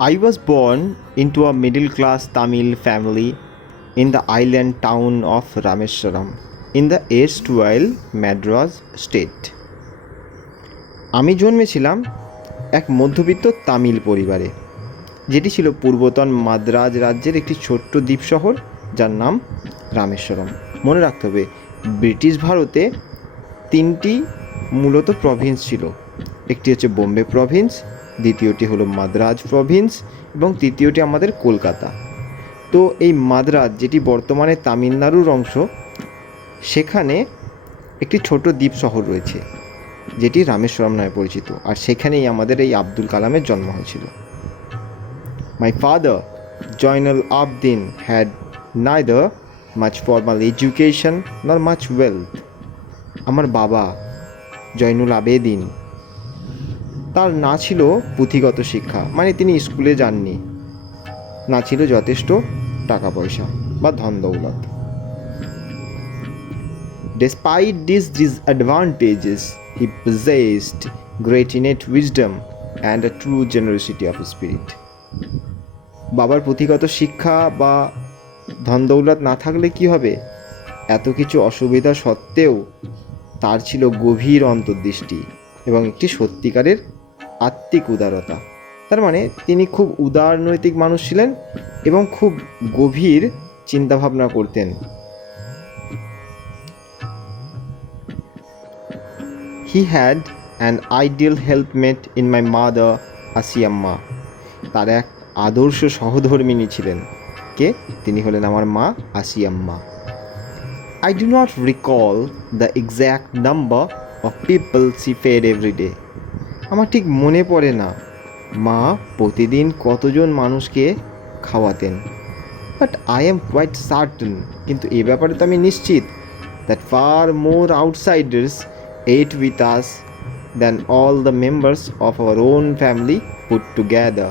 I was born into a middle class Tamil family in the island town of Rameswaram in the erstwhile Madras state. আমি জন্মেছিলাম এক মধ্যবিত্ত তামিল পরিবারে, যেটি ছিল পূর্বতন মাদ্রাজ রাজ্যের একটি ছোট্ট দ্বীপ শহর যার নাম রামেশ্বরম। মনে রাখতে হবে, ব্রিটিশ ভারতে তিনটি মূলত প্রভিন্স ছিল। একটি হচ্ছে বোম্বে প্রভিন্স, দ্বিতীয়টি হলো মাদ্রাজ প্রভিন্স এবং তৃতীয়টি আমাদের কলকাতা। তো এই মাদ্রাজ, যেটি বর্তমানে তামিলনাড়ুর অংশ, সেখানে একটি ছোট দ্বীপ শহর রয়েছে যেটি রামেশ্বরম নামে পরিচিত, আর সেখানেই আমাদের এই আব্দুল কালামের জন্ম হয়েছিল। My father, Joinal Abdin, had neither much formal education nor much wealth. আমার বাবা জয়নুল আবেদিন, তার না ছিল পুঁথিগত শিক্ষা, মানে তিনি স্কুলে যাননি, না ছিল যথেষ্ট টাকা পয়সা বা ধন দৌলত। Despite these disadvantages, he possessed great innate wisdom and a true generosity of spirit. বাবার পুঁথিগত শিক্ষা বা ধন দৌলত না থাকলে কি হবে? এত কিছু অসুবিধা সত্ত্বেও তার ছিল গভীর অন্তর্দৃষ্টি এবং একটি সত্যিকারের আত্মিক উদারতা। তার মানে তিনি খুব উদারনৈতিক মানুষ ছিলেন এবং খুব গভীর চিন্তাভাবনা করতেন। He had an ideal helpmate in my mother, Ashiamma. তার এক আদর্শ সহধর্মিণী ছিলেন। কে? তিনি হলেন আমার মা Ashiamma. I do not recall the exact number of people she fed every day. আমার ঠিক মনে পড়ে না মা প্রতিদিন কতজন মানুষকে খাওয়াতেন। But I am quite certain, কিন্তু এ ব্যাপারে তো আমি নিশ্চিত, that far more outsiders ate with us than all the members of our own family put together.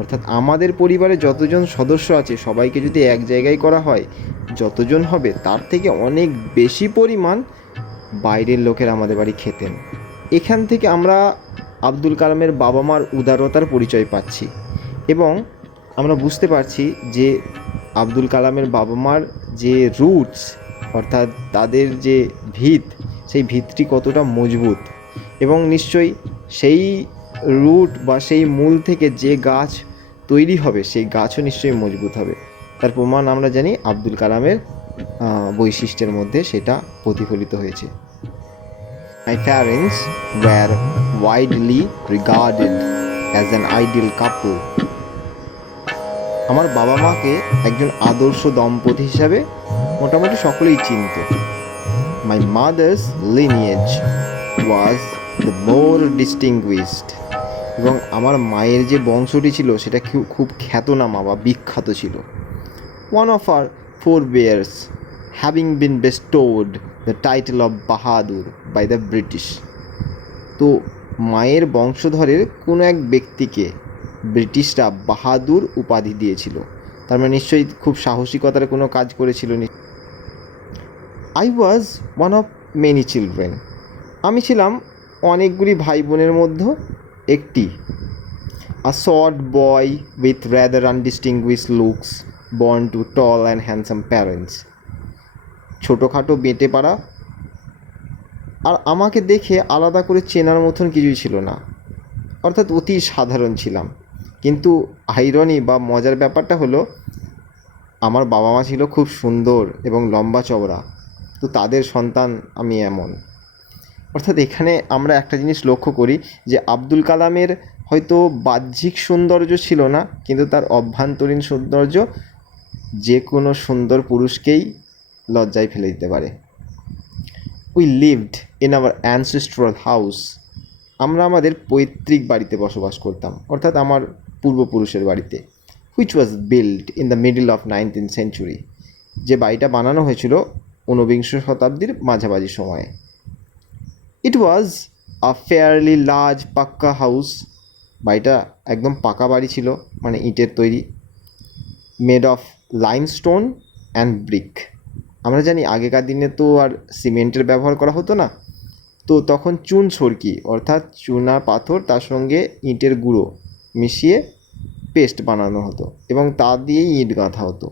অর্থাৎ আমাদের পরিবারে যতজন সদস্য আছে সবাইকে যদি এক জায়গায় করা হয়, যতজন হবে তার থেকে অনেক বেশি পরিমাণ বাইরের লোকেরা আমাদের বাড়ি খেতেন। এখান থেকে আমরা আব্দুল কালামের বাবা মার উদারতার পরিচয় পাচ্ছি এবং আমরা বুঝতে পারছি যে আব্দুল কালামের বাবা মার যে রুটস, অর্থাৎ তাদের যে ভিত, সেই ভিতটি কতটা মজবুত, এবং নিশ্চয়ই সেই রুট বা সেই মূল থেকে যে গাছ তৈরি হবে সেই গাছও নিশ্চয়ই মজবুত হবে। তার প্রমাণ আমরা জানি আব্দুল কালামের বৈশিষ্ট্যের মধ্যে সেটা প্রতিফলিত হয়েছে। My parents were widely regarded as an ideal couple. আমার বাবা মাকে একজন আদর্শ দম্পতি হিসাবে মোটামুটি সকলেই চিনত। My mother's lineage was the more distinguished. এবং আমার মায়ের যে বংশটি ছিল সেটা খুব খ্যাতনামা বা বিখ্যাত ছিল। One of our forebears having been bestowed the title of Bahadur by the British. তো মায়ের বংশধরের কোনো এক ব্যক্তিকে ব্রিটিশরা বাহাদুর উপাধি দিয়েছিল, তার মানে নিশ্চয়ই খুব সাহসিকতার কোনো কাজ করেছিল। I was one of many children. আমি ছিলাম অনেকগুলি ভাই বোনের মধ্যে একটি। A short boy with rather undistinguished looks, born to tall and handsome parents. ছোটোখাটো বেঁটে পাড়া, আর আমাকে দেখে আলাদা করে চেনার মতন কিছুই ছিল না, অর্থাৎ অতি সাধারণ ছিলাম। কিন্তু আইরনি বা মজার ব্যাপারটা হলো আমার বাবা মা ছিল খুব সুন্দর এবং লম্বা চওড়া, তো তাদের সন্তান আমি এমন। অর্থাৎ এখানে আমরা একটা জিনিস লক্ষ্য করি যে আব্দুল কালামের হয়তো বাহ্যিক সৌন্দর্য ছিল না, কিন্তু তার অভ্যন্তরীণ সৌন্দর্য যে কোনো সুন্দর পুরুষকেই লজ্জায় ফেলে দিতে পারে। We lived in our ancestral house. আমরা আমাদের পৈতৃক বাড়িতে বসবাস করতাম, অর্থাৎ আমার পূর্বপুরুষের বাড়িতে, which was build in the middle of 19th century. যে বাড়িটা বানানো হয়েছিল ঊনবিংশ শতাব্দীর মাঝামাঝি সময়ে। ইট ওয়াজ আ ফেয়ারলি লার্জ পাক্কা হাউস. বাড়িটা একদম পাকা বাড়ি ছিল, মানে ইটের তৈরি, made of limestone and brick. আমরা জানি আগেকার দিনে তো আর সিমেন্টের ব্যবহার করা হতো না, তো তখন চুন সরকি অর্থাৎ চুনা পাথর তার সঙ্গে ইটের গুঁড়ো মিশিয়ে পেস্ট বানানো হতো এবং তা দিয়েই ইট গাঁথা হতো।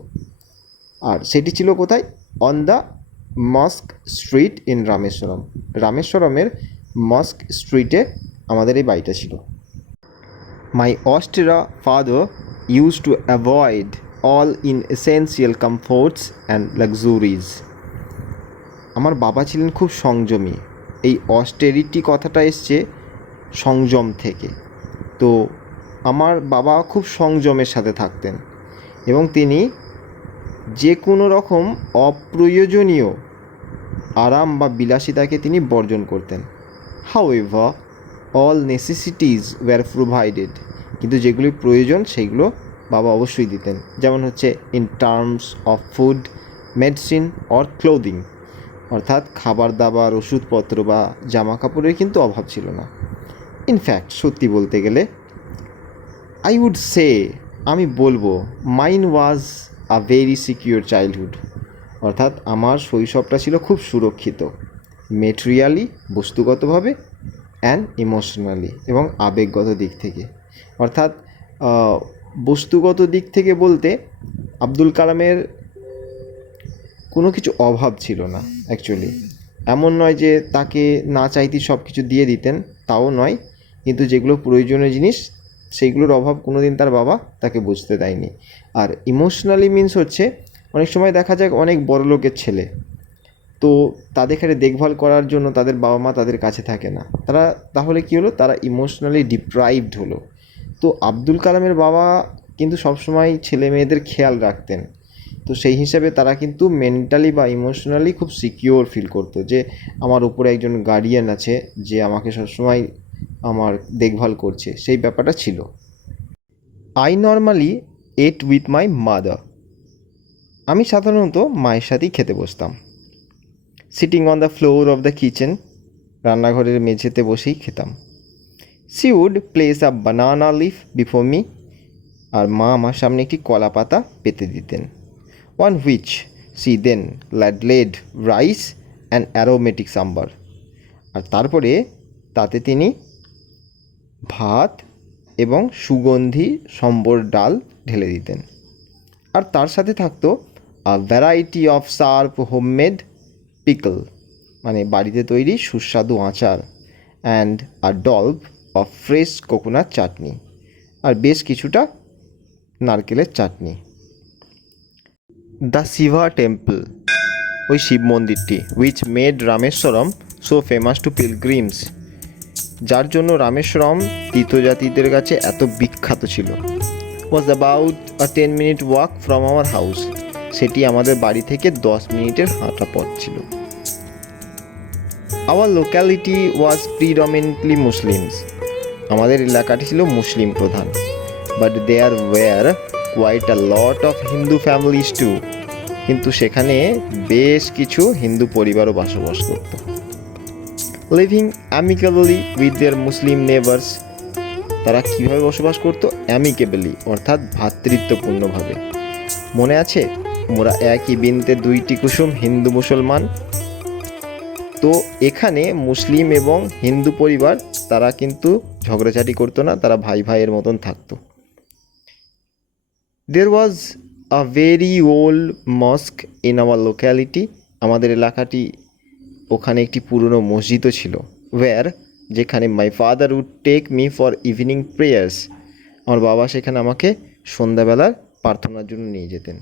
আর সেটি ছিল কোথায়? On the mosque street in Rameswaram. রামেশ্বরমের মস্ক স্ট্রিটে আমাদের এই বাড়িটা ছিল। My austere father used to avoid all inessential comforts and luxuries. আমার বাবা ছিলেন খুব সংযমী। এই অস্টেরিটি কথাটা এসছে সংযম থেকে। তো আমার বাবা খুব সংযমের সাথে থাকতেন এবং তিনি যে কোনো রকম অপ্রয়োজনীয় আরাম বা বিলাসিতাকে তিনি বর্জন করতেন। However all necessities were provided, কিন্তু যেগুলি প্রয়োজন সেইগুলো বাবা অবশ্যই দিতেন। যেমন হচ্ছে in terms of food, medicine or clothing, অর্থাৎ খাবার দাবার, ওষুধপত্র বা জামা কাপড়ের কিন্তু অভাব ছিল না। ইনফ্যাক্ট সত্যি বলতে গেলে আই উড সে, আমি বলবো, mine was a very secure childhood, অর্থাৎ আমার শৈশবটা ছিল খুব সুরক্ষিত, মেটেরিয়ালি বস্তুগতভাবে অ্যান্ড ইমোশনালি এবং আবেগগত দিক থেকে। অর্থাৎ বস্তুগত দিক থেকে বলতে আব্দুল কালামের কোনো কিছু অভাব ছিল না অ্যাকচুয়ালি। এমন নয় যে তাকে না চাইতেই সব কিছু দিয়ে দিতেন, তাও নয়, কিন্তু যেগুলো প্রয়োজনীয় জিনিস সেইগুলোর অভাব কোনো দিন তার বাবা তাকে বুঝতে দেয়নি। আর ইমোশনালি মিন্স হচ্ছে অনেক সময় দেখা যায় অনেক বড় লোকের ছেলে, তো তাদের দেখভাল করার জন্য তাদের বাবা মা তাদের কাছে থাকে না, তারা তাহলে কী হলো, তারা ইমোশনালি ডিপ্রাইভড হলো। তো আব্দুল কালামের বাবা কিন্তু সবসময় ছেলে মেয়েদের খেয়াল রাখতেন। তো সেই হিসাবে তারা কিন্তু মেন্টালি বা ইমোশনালি খুব সিকিওর ফিল করতো যে আমার উপরে একজন গার্ডিয়ান আছে যে আমাকে সবসময় আমার দেখভাল করছে, সেই ব্যাপারটা ছিল। I normally ate with my mother, আমি সাধারণত মায়ের সাথেই খেতে বসতাম। Sitting on the floor of the kitchen, রান্নাঘরের মেঝেতে বসেই খেতাম। She would place a banana leaf before me, আর মা আমার সামনে একটি কলা পাতা পেতে দিতেন। On which she then ladled rice and aromatic sambar, আর তারপরে তাতে তিনি ভাত এবং সুগন্ধি সম্বর ডাল ঢেলে দিতেন। আর তার সাথে থাকতো a variety of sharp homemade pickle, মানে বাড়িতে তৈরি সুস্বাদু আচার, and a dollop of fresh coconut chutney, আর বেশ কিছুটা নারকেলের চাটনি। দ্য শিবা টেম্পল, ওই শিব মন্দিরটি, which made Rameswaram so famous to pilgrims, যার জন্য রামেশ্বরম তীর্থযাত্রীদের কাছে এত বিখ্যাত ছিল, was about a 10 minute walk from our house, সেটি আমাদের বাড়ি থেকে 10 মিনিটের হাঁটা পথ ছিল। Our locality was predominantly Muslims, আমাদের এলাকাটি ছিল মুসলিম প্রধান, but there were quite a lot of Hindu families too, কিন্তু সেখানে বেশ কিছু হিন্দু পরিবারও বসবাস করত। Living amicably with their Muslim neighbours, তারা কীভাবে বসবাস করতো? অ্যামিকেবলি, অর্থাৎ ভ্রাতৃত্বপূর্ণভাবে। মনে আছে, মোরা একই বিনতে দুইটি কুসুম, হিন্দু মুসলমান। তো এখানে মুসলিম এবং হিন্দু পরিবার তারা কিন্তু ঝগড়াঝাটি করতো না, তারা ভাই ভাইয়ের মতন থাকতো। There was a very old mosque in our locality, আমাদের এলাকাটি ওখানে একটি পুরনো মসজিদও ছিল। ওয়্যার, যেখানে my father would take me for evening prayers, আমার বাবা সেখানে আমাকে সন্ধ্যাবেলার প্রার্থনার জন্য নিয়ে যেতেন।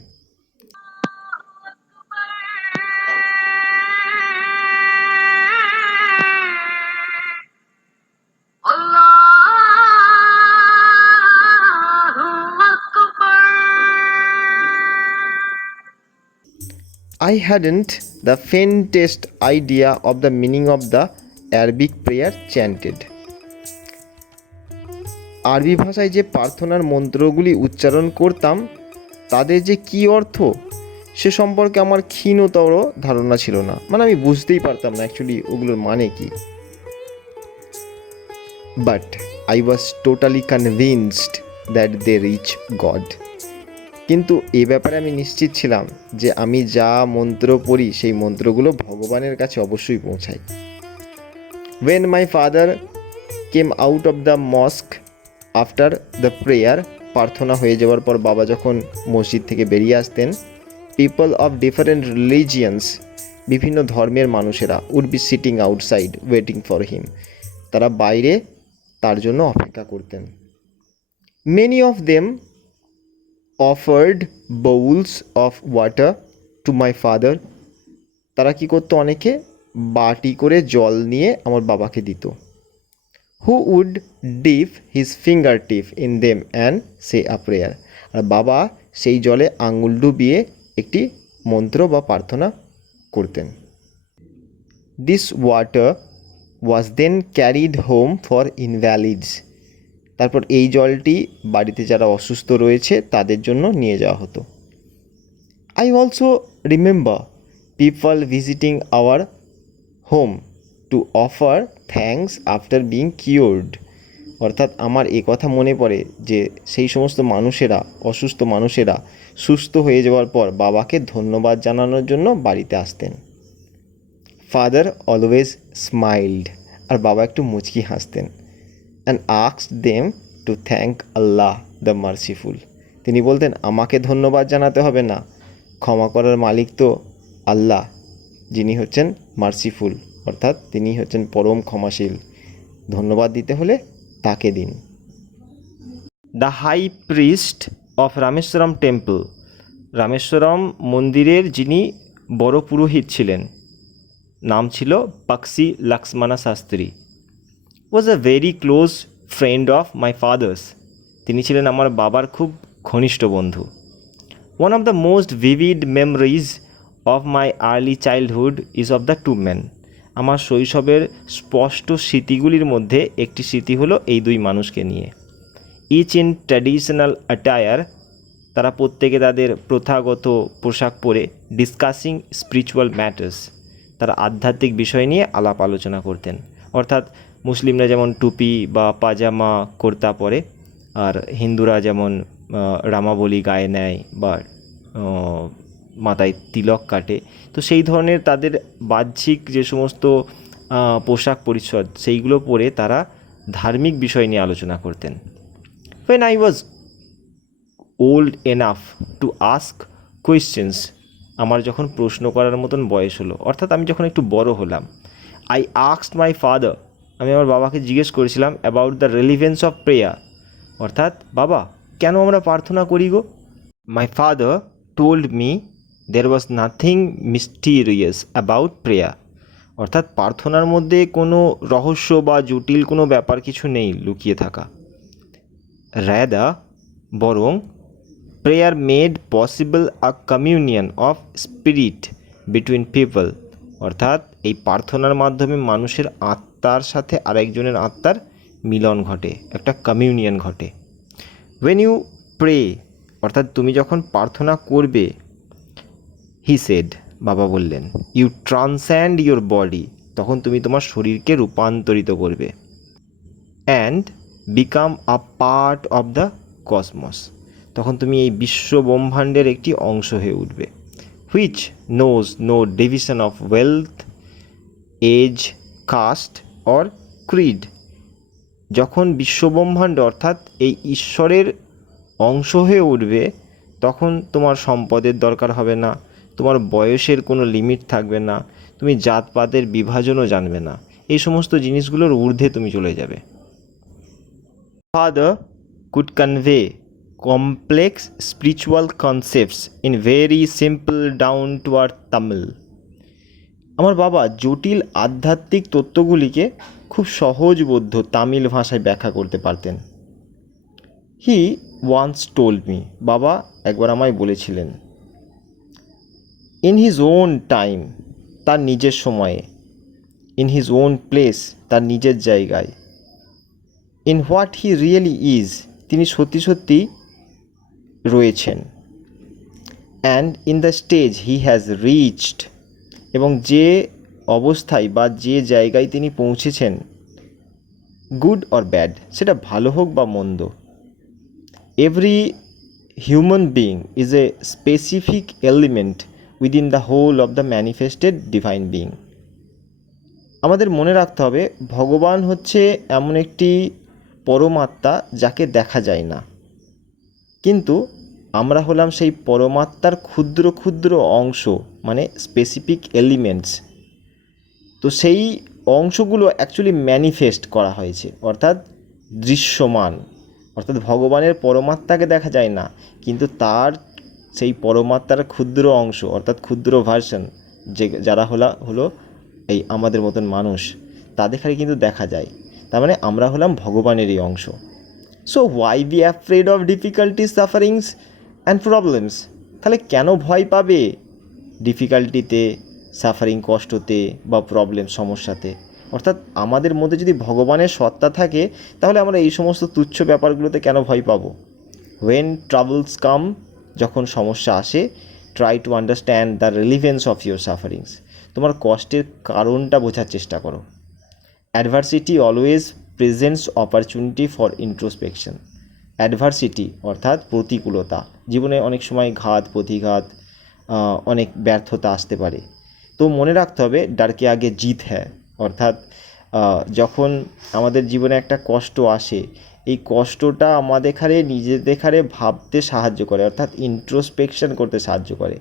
I hadn't the faintest idea of the meaning of the Arabic prayer chanted. আরবি ভাষায় যে প্রার্থনার মন্ত্রগুলি উচ্চারণ করতাম তাদের যে কী অর্থ সে সম্পর্কে আমার ক্ষীণতর ধারণা ছিল না, মানে আমি বুঝতেই পারতাম না অ্যাকচুয়ালি ওগুলোর মানে কি। But I was totally convinced that they reach God, কিন্তু এ ব্যাপারে আমি নিশ্চিত ছিলাম যে আমি যা মন্ত্র পড়ি সেই মন্ত্রগুলো ভগবানের কাছে অবশ্যই পৌঁছায়। When my father came out of the mosque after the prayer, প্রার্থনা হয়ে যাওয়ার পর বাবা যখন মসজিদ থেকে বেরিয়ে আসতেন, পিপল অফ ডিফারেন্ট রিলিজিয়ান্স, বিভিন্ন ধর্মের মানুষেরা would be sitting outside waiting for him, তারা বাইরে তার জন্য অপেক্ষা করতেন। Many of them offered bowls of water to my father, তারা কী করতো, অনেকে বাটি করে জল নিয়ে আমার বাবাকে দিত। Who would dip his fingertip in them and say a prayer, আর বাবা সেই জলে আঙুল ডুবিয়ে একটি মন্ত্র বা প্রার্থনা করতেন। This water was then carried home for invalids, তারপর এই জলটি বাড়িতে যারা অসুস্থ রয়েছে তাদের জন্য নিয়ে যাওয়া হতো। I also remember people visiting our home to offer thanks after being cured, অর্থাৎ আমার এ কথা মনে পড়ে যে সেই সমস্ত মানুষেরা, অসুস্থ মানুষেরা সুস্থ হয়ে যাওয়ার পর বাবাকে ধন্যবাদ জানানোর জন্য বাড়িতে আসতেন। ফাদার অলওয়েজ স্মাইল্ড, আর বাবা একটু মুচকি হাসতেন। And asked them to thank Allah the merciful, তিনি বলতেন আমাকে ধন্যবাদ জানাতে হবে না, ক্ষমা করার মালিক তো আল্লাহ, যিনি হচ্ছেন মার্সিফুল, অর্থাৎ তিনি হচ্ছেন পরম ক্ষমাশীল, ধন্যবাদ দিতে হলে তাকে দিন। The high priest of Rameswaram temple, Rameswaram মন্দিরের যিনি বড় পুরোহিত ছিলেন, নাম ছিল Pakshi Lakshmana Shastri, was a very close friend of my father's, তিনি ছিলেন আমার বাবার খুব ঘনিষ্ঠ বন্ধু। One of the most vivid memories of my early childhood is of the two men, আমার শৈশবের স্পষ্ট স্মৃতিগুলির মধ্যে একটি স্মৃতি হলো এই দুই মানুষকে নিয়ে। ইচ ইন ট্র্যাডিশনাল অ্যাটায়ার, তারা প্রত্যেকে তাদের প্রথাগত পোশাক পরে ডিসকাসিং স্পিরিচুয়াল ম্যাটার্স, তারা আধ্যাত্মিক বিষয় নিয়ে আলাপ আলোচনা করতেন। অর্থাৎ মুসলিমরা যেমন টুপি বা পাজামা কুর্তা পরে, আর হিন্দুরা যেমন রামাবলী গায়ে নেয় বা মাথায় তিলক কাটে, তো সেই ধরনের তাদের বাহ্যিক যে সমস্ত পোশাক পরিচ্ছদ সেইগুলো পরে তারা ধার্মিক বিষয় নিয়ে আলোচনা করতেন। When I was old enough to ask questions, আমার যখন প্রশ্ন করার মতন বয়স হলো, অর্থাৎ আমি যখন একটু বড় হলাম, I asked my father, আমি আমার বাবাকে জিজ্ঞেস করেছিলাম about the relevance of prayer, অর্থাৎ বাবা কেন আমরা প্রার্থনা করি গো? My father told me there was nothing mysterious about prayer, অর্থাৎ প্রার্থনার মধ্যে কোনো রহস্য বা জটিল কোনো ব্যাপার কিছু নেই লুকিয়ে থাকা। Rather, বরং prayer made possible a communion of spirit between people, অর্থাৎ এই প্রার্থনার মাধ্যমে মানুষের আত্মার সাথে আরেকজনের আত্মার মিলন ঘটে, একটা কমিউনিয়ন ঘটে। ওয়েন ইউ প্রে, অর্থাৎ তুমি যখন প্রার্থনা করবে, হি সেড, বাবা বললেন, ইউ ট্রান্সেন্ড ইউর বডি, তখন তুমি তোমার শরীরকে রূপান্তরিত করবে। And become a part of the cosmos, তখন তুমি এই বিশ্ব ব্রহ্মাণ্ডের একটি অংশ হয়ে উঠবে। Which knows no division of wealth, age, caste or creed, যখন বিশ্বব্রহ্মাণ্ড অর্থাৎ এই ঈশ্বরের অংশ হয়ে উঠবে, তখন তোমার সম্পদের দরকার হবে না, তোমার বয়সের কোনো লিমিট থাকবে না, তুমি জাতপাতের বিভাজনও জানবে না, এই সমস্ত জিনিসগুলোর ঊর্ধ্বে তুমি চলে যাবে। Father could convey complex spiritual concepts in very simple down to earth Tamil, আমার বাবা জটিল আধ্যাত্মিক তত্ত্বগুলিকে খুব সহজবোধ্য তামিল ভাষায় ব্যাখ্যা করতে পারতেন। হি ওয়ান্স টোল্ড মি, বাবা একবার আমায় বলেছিলেন, ইন হিজ ওন টাইম, তার নিজের সময়ে, ইন হিজ ওন প্লেস, তার নিজের জায়গায়, in what he really is, তিনি সত্যি সত্যি রয়েছেন, and in the stage he has reached, এবং যে অবস্থায় বা যে জায়গায় তিনি পৌঁছেছেন, গুড অর ব্যাড, সেটা ভালো হোক বা মন্দ। Every human being is a specific element within the whole of the manifested divine being, আমাদের মনে রাখতে হবে ভগবান হচ্ছে এমন একটি পরমাত্মা যাকে দেখা যায় না, কিন্তু আমরা হলাম সেই পরমাত্মার ক্ষুদ্র ক্ষুদ্র অংশ, মানে স্পেসিফিক এলিমেন্টস। তো সেই অংশগুলো অ্যাকচুয়ালি ম্যানিফেস্ট করা হয়েছে, অর্থাৎ দৃশ্যমান। অর্থাৎ ভগবানের পরমাত্মাকে দেখা যায় না, কিন্তু তার সেই পরমাত্মার ক্ষুদ্র অংশ, অর্থাৎ ক্ষুদ্র ভার্সন, যারা হলো এই আমাদের মতন মানুষ, তাদের খালি কিন্তু দেখা যায়। তার মানে আমরা হলাম ভগবানেরই অংশ। So why be afraid of difficulties, sufferings and problems? তাহলে কেন ভয় পাবে ডিফিকাল্টিতে, সাফারিং, কষ্টতে বা প্রবলেম, সমস্যাতে? অর্থাৎ আমাদের মধ্যে যদি ভগবানের সত্তা থাকে, তাহলে আমরা এই সমস্ত তুচ্ছ ব্যাপারগুলোতে কেন ভয় পাবো? ওয়েন ট্রাবলস কাম, যখন সমস্যা আসে, try to understand the relevance of your sufferings. তোমার কষ্টের কারণটা বোঝার চেষ্টা করো। Adversity always presents opportunity for introspection. Adversity অর্থাৎ প্রতিকূলতা, জীবনে অনেক সময় ঘাত প্রতিঘাত, অনেক ব্যর্থতা আসতে পারে। তো মনে রাখতে হবে ডারকে আগে জিত হ্যায়। অর্থাৎ যখন আমাদের জীবনে একটা কষ্ট আসে, এই কষ্টটা আমাদের নিজেদের ভাবতে সাহায্য করে, অর্থাৎ ইন্ট্রোস্পেকশন করতে সাহায্য করে।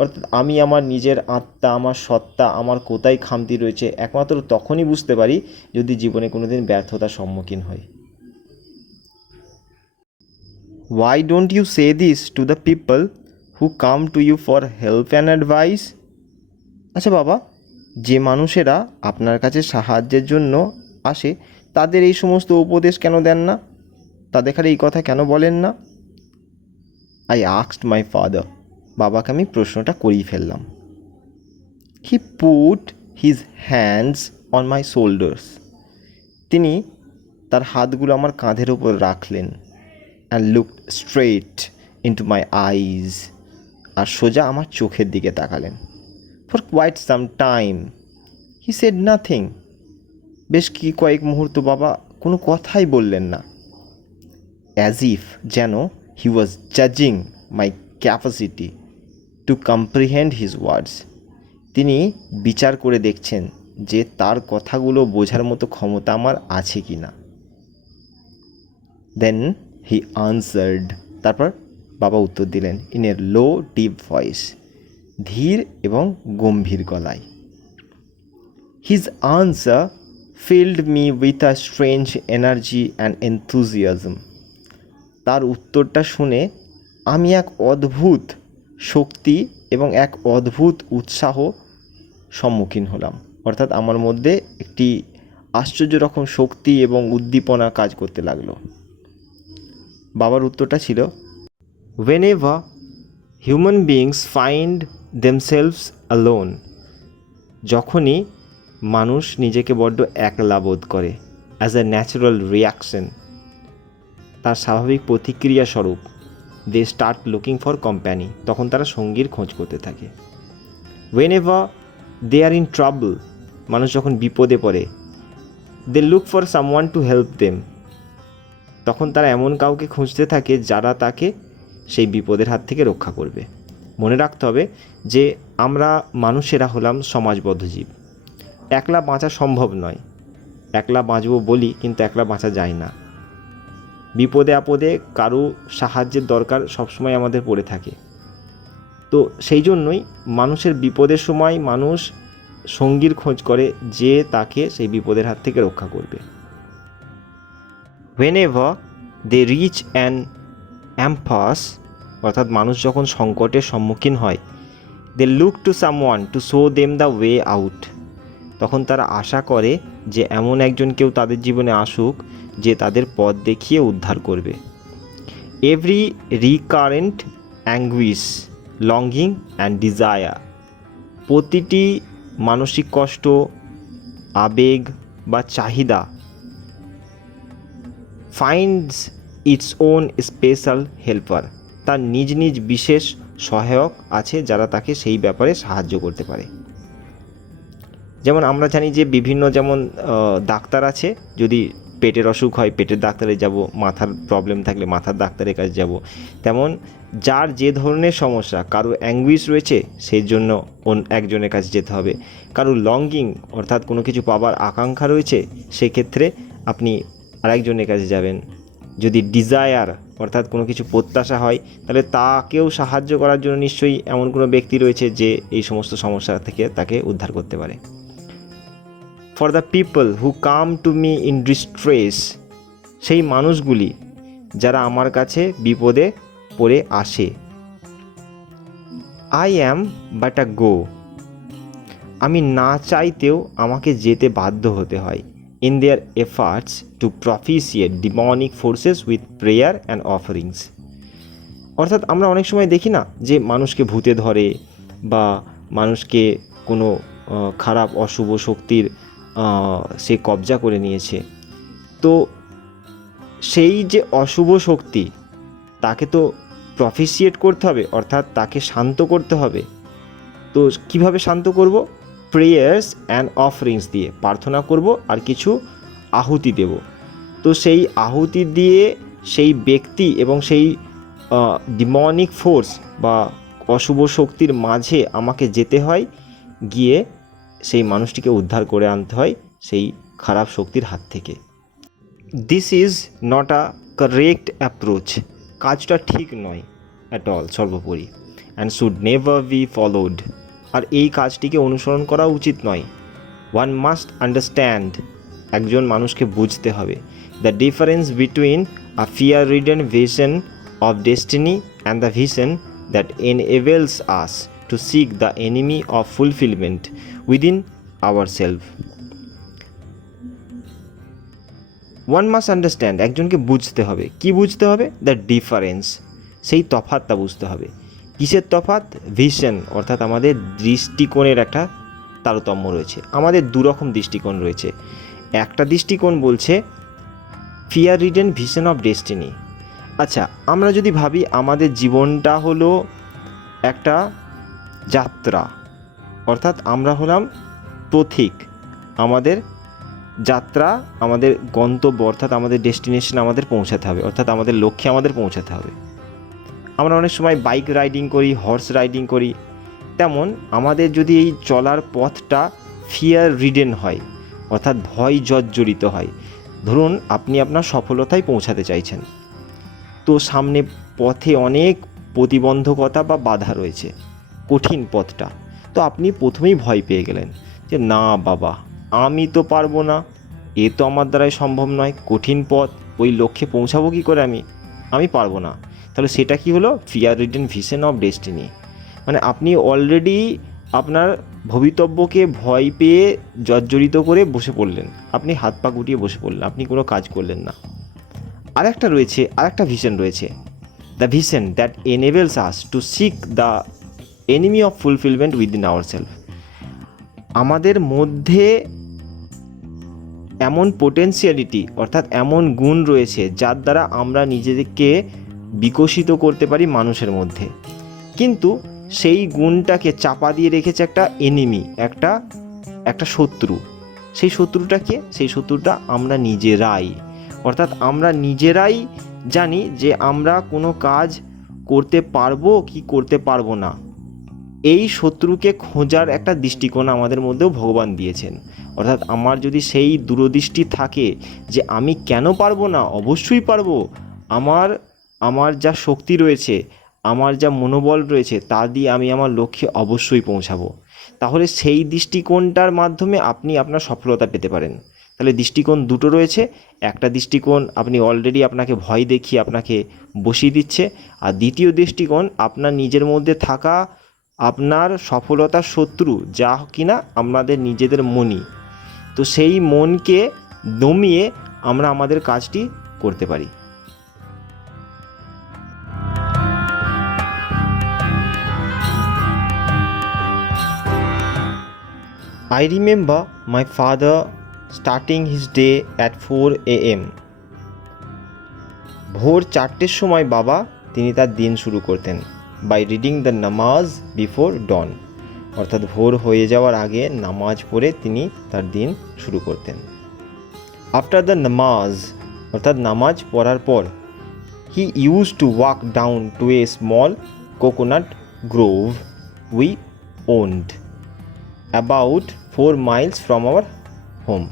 অর্থাৎ আমি আমার নিজের আত্মা, আমার সত্তা, আমার কোথায় খামতি রয়েছে, একমাত্র তখনই বুঝতে পারি যদি জীবনে কোনো দিন ব্যর্থতার সম্মুখীন হই। Why don't you say this to the people who come to you for help and advice? আচ্ছা বাবা, যে মানুষেরা আপনার কাছে সাহায্যের জন্য আসে, তাদের এই সমস্ত উপদেশ কেন দেন না? তাদের খালি এই কথা কেন বলেন না? I asked my father. বাবাকে আমি প্রশ্নটা করেই ফেললাম। He put his hands on my shoulders. তিনি তার হাতগুলো আমার কাঁধের ওপর রাখলেন। And looked straight into my eyes. আর সোজা আমার চোখের দিকে তাকালেন। For quite some time he said nothing. বেশ কয়েক মুহূর্ত বাবা কোনো কথাই বললেন না। অ্যাজ ইফ, যেন হি ওয়াজ জাজিং my capacity to comprehend his words. তিনি বিচার করে দেখছেন যে তার কথাগুলো বোঝার মতো ক্ষমতা আমার আছে কি না। দেন হি আনসার্ড। তারপর বাবা উত্তর দিলেন in a low deep voice, ধীর এবং গম্ভীর গলায়। His answer filled me with a strange energy and enthusiasm. তার উত্তরটা শুনে আমি এক অদ্ভুত শক্তি এবং এক অদ্ভুত উৎসাহ সম্মুখীন হলাম। অর্থাৎ আমার মধ্যে একটি আশ্চর্য রকম শক্তি এবং উদ্দীপনা কাজ করতে লাগলো। বাবার উত্তরটা ছিল, whenever human beings find themselves alone, যখনই মানুষ নিজেকে বড্ড একলা বোধ করে, অ্যাজ এ ন্যাচারাল রিয়াকশন, তার স্বাভাবিক প্রতিক্রিয়া স্বরূপ, they start looking for company, তখন তারা সঙ্গীর খোঁজ করতে থাকে। whenever they are in trouble, মানুষ যখন বিপদে পড়ে, they look for someone to help them, তখন তারা এমন কাউকে খুঁজতে থাকে যারা তাকে সেই বিপদের হাত থেকে রক্ষা করবে। মনে রাখতে হবে যে আমরা মানুষেরা হলাম সমাজবদ্ধ জীব। একলা বাঁচা সম্ভব নয়। একলা বাঁচবো বলি, কিন্তু একলা বাঁচা যায় না। বিপদে আপদে কারো সাহায্যের দরকার সবসময় আমাদের পড়ে থাকে। তো সেই জন্যই মানুষের বিপদের সময় মানুষ সঙ্গীর খোঁজ করে যে তাকে সেই বিপদের হাত থেকে রক্ষা করবে। whenever they reach an impasse, অর্থাৎ মানুষ যখন সংকটের সম্মুখীন হয়, they look to someone to show them the way out, তখন তারা আশা করে যে এমন একজন কেউ তাদের জীবনে আসুক যে তাদের পথ দেখিয়ে উদ্ধার করবে। every recurrent anguish, longing and desire, প্রতিটি মানসিক কষ্ট, আবেগ বা চাহিদা finds its own special helper, তার নিজ নিজ বিশেষ সহায়ক আছে যারা তাকে সেই ব্যাপারে সাহায্য করতে পারে। যেমন আমরা জানি যে বিভিন্ন যেমন ডাক্তার আছে, যদি পেটের অসুখ হয় পেটের ডাক্তারে যাব, মাথার প্রবলেম থাকলে মাথার ডাক্তারের কাছে যাব। তেমন যার যে ধরনের সমস্যা, কারো অ্যাঙ্গুইশ রয়েছে সেই জন্য একজনের কাছে যেতে হবে, কারো লঙ্গিং অর্থাৎ কোনো কিছু পাবার আকাঙ্ক্ষা রয়েছে সেক্ষেত্রে আপনি আরেকজনের কাছে যাবেন। যদি ডিজায়ার অর্থাৎ কোনো কিছু প্রত্যাশা হয়, তাহলে তাকেও সাহায্য করার জন্য নিশ্চয়ই এমন কোনো ব্যক্তি রয়েছে যে এই সমস্ত সমস্যা থেকে তাকে উদ্ধার করতে পারে। For the people who come to me in distress, সেই মানুষগুলি যারা আমার কাছে বিপদে পড়ে আসে। আই অ্যাম বাট আ গো, আমি না চাইতেও আমাকে যেতে বাধ্য হতে হয়। In their efforts to propitiate demonic forces with prayer and offerings. অর্থাৎ আমরা অনেক সময় দেখি না যে মানুষকে ভূতে ধরে বা মানুষকে কোনো খারাপ অশুভ শক্তির সে কবজা করে নিয়েছে। তো সেই যে অশুভ শক্তি তাকে তো প্রফিসিয়েট করতে হবে, অর্থাৎ তাকে শান্ত করতে হবে। তো কিভাবে শান্ত করব? প্রেয়ার্স অ্যান্ড অফারিংস দিয়ে প্রার্থনা করব আর কিছু আহুতি দেব। তো সেই আহুতি দিয়ে সেই ব্যক্তি এবং সেই ডিমনিক ফোর্স বা অশুভ শক্তির মাঝে আমাকে যেতে হয়, গিয়ে সেই মানুষটিকে উদ্ধার করে আনতে হয় সেই খারাপ শক্তির হাত থেকে। This is not a correct approach, কাজটা ঠিক নয় অ্যাট অল সর্বোপরি, and should never be followed, আর এই কাজটিকে অনুসরণ করা উচিত নয়। ওয়ান মাস্ট আন্ডারস্ট্যান্ড, একজন মানুষকে বুঝতে হবে, the difference between a fear ridden vision of destiny and the vision that enables us to seek the enemy of fulfilment within our self. One must understand, একজনকে বুঝতে হবে। কি বুঝতে হবে? দ্য ডিফারেন্স, সেই তফাৎটা বুঝতে হবে। কিসের তফাৎ? ভিশন, অর্থাৎ আমাদের দৃষ্টিকোণের একটা তারতম্য রয়েছে। আমাদের দুরকম দৃষ্টিকোণ রয়েছে। একটা দৃষ্টিকোণ বলছে fear ridden vision of destiny. আচ্ছা, আমরা যদি ভাবি আমাদের জীবনটা হলো একটা যাত্রা, অর্থাৎ আমরা হলাম পথিক, আমাদের যাত্রা, আমাদের গন্তব্য অর্থাৎ আমাদের ডেস্টিনেশন আমাদের পৌঁছাতে হবে, অর্থাৎ আমাদের লক্ষ্যে আমাদের পৌঁছাতে হবে। আমরা অনেক সময় বাইক রাইডিং করি, হর্স রাইডিং করি, তেমন আমাদের যদি এই চলার পথটা ফিয়ার রিডেন হয়, অর্থাৎ ভয় জর্জরিত হয়। ধরুন আপনি আপনার সফলতায় পৌঁছাতে চাইছেন, তো সামনে পথে অনেক প্রতিবন্ধকতা বা বাধা রয়েছে, কঠিন পথটা। তো আপনি প্রথমেই ভয় পেয়ে গেলেন যে না বাবা, আমি তো পারবো না, এ তো আমার দ্বারাই সম্ভব নয়, কঠিন পথ, ওই লক্ষ্যে পৌঁছাবো কী করে, আমি পারবো না। তাহলে সেটা কি হলো? Fear ridden vision of destiny. মানে আপনি অলরেডি আপনার ভবিতব্যকে ভয় পেয়ে জর্জরিত করে বসে পড়লেন, আপনি হাত পা গুটিয়ে বসে পড়লেন, আপনি কোনো কাজ করলেন না। আরেকটা ভিশন রয়েছে, the vision that enables us to seek the enemy of fulfilment within our self. আমাদের মধ্যে এমন পোটেন্সিয়ালিটি অর্থাৎ এমন গুণ রয়েছে যার দ্বারা আমরা নিজেদেরকে বিকশিত করতে পারি মানুষের মধ্যে, কিন্তু সেই গুণটাকে চাপা দিয়ে রেখেছে একটা এনিমি, একটা শত্রু। সেই শত্রুটা কে? সেই শত্রুটা আমরা নিজেরাই। অর্থাৎ আমরা নিজেরাই জানি যে আমরা কোনো কাজ করতে পারবো কি করতে পারবো না। এই শত্রুকে খোঁজার একটা দৃষ্টিকোণ আমাদের মধ্যেও ভগবান দিয়েছেন। অর্থাৎ আমার যদি সেই দূরদৃষ্টি থাকে যে আমি কেন পারবো না, অবশ্যই পারবো, আমার যা শক্তি রয়েছে, আমার যা মনোবল রয়েছে, তা দিয়ে আমি আমার লক্ষ্যে অবশ্যই পৌঁছাবো, তাহলে সেই দৃষ্টিকোণটার মাধ্যমে আপনি আপনার সফলতা পেতে পারেন। তাহলে দৃষ্টিকোণ দুটো রয়েছে। একটা দৃষ্টিকোণ আপনি অলরেডি আপনাকে ভয় দেখিয়ে আপনাকে বসিয়ে দিচ্ছে, আর দ্বিতীয় দৃষ্টিকোণ আপনার নিজের মধ্যে থাকা আপনার সফলতার শত্রু, যা কিনা আমাদের নিজেদের মনই। তো সেই মনকে দমিয়ে আমরা আমাদের কাজটি করতে পারি। I remember my father starting his day at 4 AM. ভোর 4টের সময় বাবা তিনি তার দিন শুরু করতেন বাই রিডিং দ্য নামাজ বিফোর ডন, অর্থাৎ ভোর হয়ে যাওয়ার আগে নামাজ পড়ে তিনি তার দিন শুরু করতেন। আফটার দ্য নামাজ, অর্থাৎ নামাজ পড়ার পর, he use to walk down to a small coconut grove we owned about 4 miles from our home.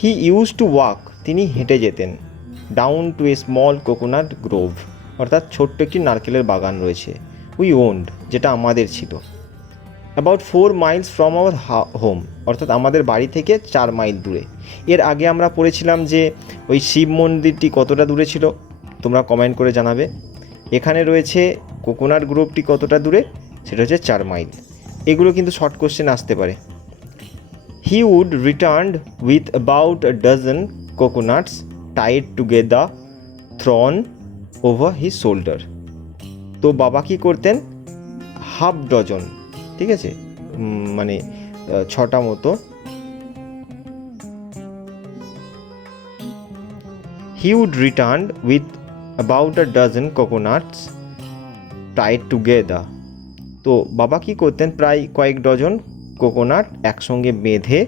He used to walk, তিনি হেঁটে যেতেন, down to a small coconut Grove, অর্থাৎ ছোট্ট একটি নারকেলের বাগান রয়েছে। উই ওন্ড, যেটা আমাদের ছিল। About 4 miles from our home, অর্থাৎ আমাদের বাড়ি থেকে 4 মাইল দূরে। এর আগে আমরা পড়েছিলাম যে ওই শিব মন্দিরটি কতটা দূরে ছিল, তোমরা কমেন্ট করে জানাবে। এখানে রয়েছে কোকোনাট গ্রোভটি কতটা দূরে, সেটা হচ্ছে 4 মাইল। এগুলো কিন্তু শর্ট কোশ্চেন আসতে পারে। He would return with about a dozen coconuts tied together thrown over his shoulder। তো বাবা কি করতেন, হাফ ডজন, ঠিক আছে, মানে 6টা মতো। He would return with about a dozen coconuts tied together। তো বাবা কি করতেন, প্রায় কয়েক ডজন কোকোনাট একসঙ্গে বেঁধে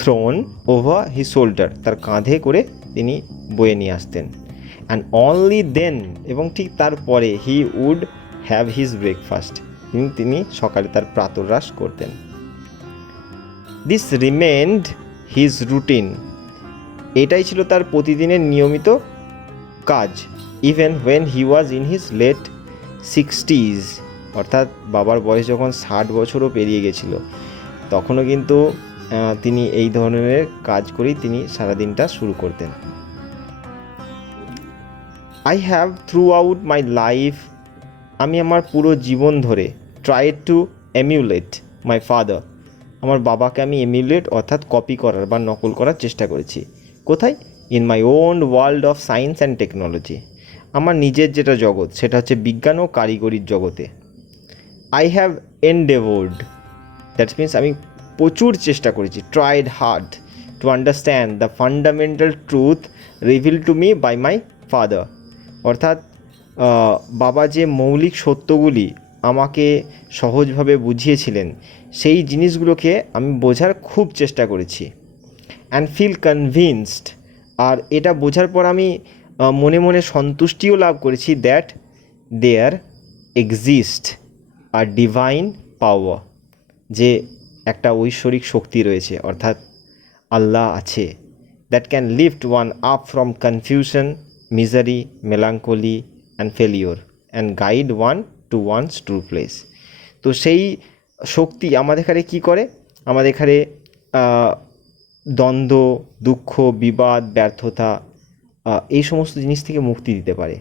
থ্রোন ওভার হি শোল্ডার, তার কাঁধে করে তিনি বয়ে নিয়ে আসতেন। অ্যান্ড অনলি দেন, এবং ঠিক তারপরে he would have his breakfast, তিনি সকালে তার প্রাতরাশ করতেন। দিস রিমেন্ড হিজ রুটিন, এটাই ছিল তার প্রতিদিনের নিয়মিত কাজ। Even when he was in his late 60s, অর্থাৎ বাবার বয়স যখন 60 বছরও পেরিয়ে গেছিল, তখনও কিন্তু তিনি এই ধরনের কাজ করেই তিনি সারাদিনটা শুরু করতেন। I have through out my life, আমি আমার পুরো জীবন ধরে ট্রাইড টু এমিউলেট মাই ফাদার, আমার বাবাকে আমি এমিউলেট অর্থাৎ কপি করার বা নকল করার চেষ্টা করেছি। কোথায়? In my own world of science and technology, আমার নিজের যেটা জগৎ সেটা হচ্ছে বিজ্ঞান ও কারিগরির জগতে। I have endeavoured, that's means আমি প্রচুর চেষ্টা করেছি, tried hard to understand the fundamental truth reveal to me by my father, অর্থাৎ বাবা যে মৌলিক সত্যগুলি আমাকে সহজভাবে বুঝিয়েছিলেন সেই জিনিসগুলোকে আমি বোঝার খুব চেষ্টা করেছি। অ্যান্ড ফিল কনভিন্সড, আর এটা বোঝার পর আমি মনে মনে সন্তুষ্টিও লাভ করেছি দ্যাট দেয়ার এক্সিস্ট আর ডিভাইন পাওয়ার, যে একটা ঐশ্বরিক শক্তি রয়েছে অর্থাৎ আল্লাহ আছে, that can lift one up from confusion, misery, melancholy and failure and guide one to one's true place. তো সেই শক্তি আমাদের এখানে কী করে, আমাদের এখানে দ্বন্দ্ব, দুঃখ, বিবাদ, ব্যর্থতা, এই সমস্ত জিনিস থেকে মুক্তি দিতে পারে,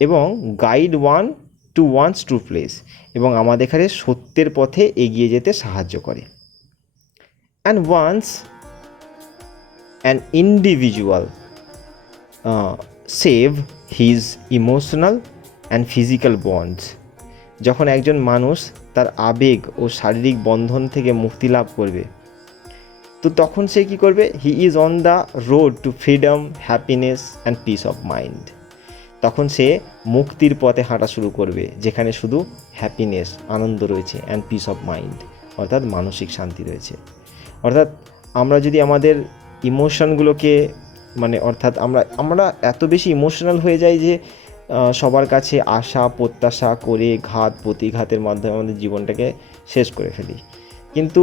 এবং guide one to one's true place, এবং আমাদের এখানে সত্যের পথে এগিয়ে যেতে সাহায্য করে। And once an individual save his emotional and physical bonds, যখন একজন মানুষ তার আবেগ ও শারীরিক বন্ধন থেকে মুক্তি লাভ করবে, তো তখন সে কী করবে, he is on the road two freedom, happiness and piece of mind, তখন সে মুক্তির পথে হাঁটা শুরু করবে, যেখানে শুধু হ্যাপিনেস, আনন্দ রয়েছে, অ্যান্ড পিস অফ মাইন্ড, অর্থাৎ মানসিক শান্তি রয়েছে। অর্থাৎ আমরা যদি আমাদের ইমোশনগুলোকে অর্থাৎ আমরা এত বেশি ইমোশনাল হয়ে যাই যে সবার কাছে আশা প্রত্যাশা করে ঘাত প্রতিঘাতের মাধ্যমে আমাদের জীবনটাকে শেষ করে ফেলি। কিন্তু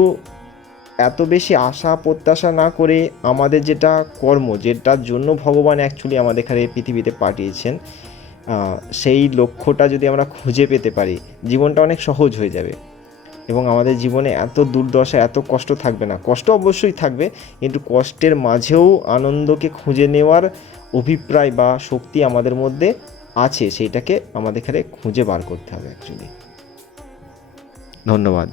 এত বেশি আশা প্রত্যাশা না করে আমাদের যেটা কর্ম, যেটার জন্য ভগবান অ্যাকচুয়ালি আমাদের এখানে পৃথিবীতে পাঠিয়েছেন, সেই লক্ষ্যটা যদি আমরা খুঁজে পেতে পারি, জীবনটা অনেক সহজ হয়ে যাবে, এবং আমাদের জীবনে এত দুর্দশা, এত কষ্ট থাকবে না। কষ্ট অবশ্যই থাকবে, কিন্তু কষ্টের মাঝেও আনন্দকে খুঁজে নেওয়ার অভিপ্রায় বা শক্তি আমাদের মধ্যে আছে, সেইটাকে আমাদের এখানে খুঁজে বার করতে হবে অ্যাকচুয়ালি। ধন্যবাদ।